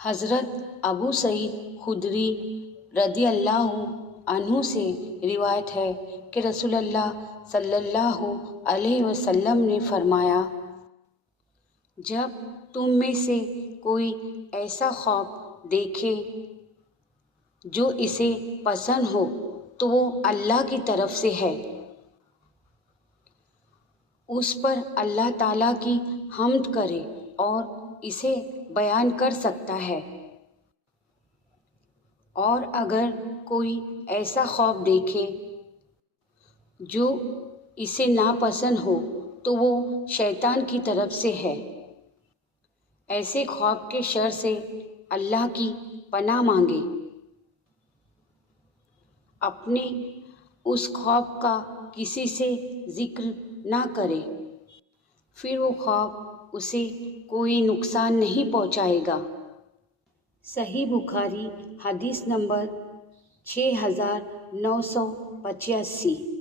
حضرت ابو سعید خدری رضی اللہ عنہ سے روایت ہے کہ رسول اللہ صلی اللہ علیہ وسلم نے فرمایا، جب تم میں سے کوئی ایسا خواب دیکھے جو اسے پسند ہو تو وہ اللہ کی طرف سے ہے، اس پر اللہ تعالیٰ کی حمد کرے اور اسے بیان کر سکتا ہے، اور اگر کوئی ایسا خواب دیکھے جو اسے ناپسند ہو تو وہ شیطان کی طرف سے ہے، ایسے خواب کے شر سے اللہ کی پناہ مانگے، اپنے اس خواب کا کسی سے ذکر نہ کرے، پھر وہ خواب اسے کوئی نقصان نہیں پہنچائے گا۔ صحیح بخاری حدیث نمبر 6985۔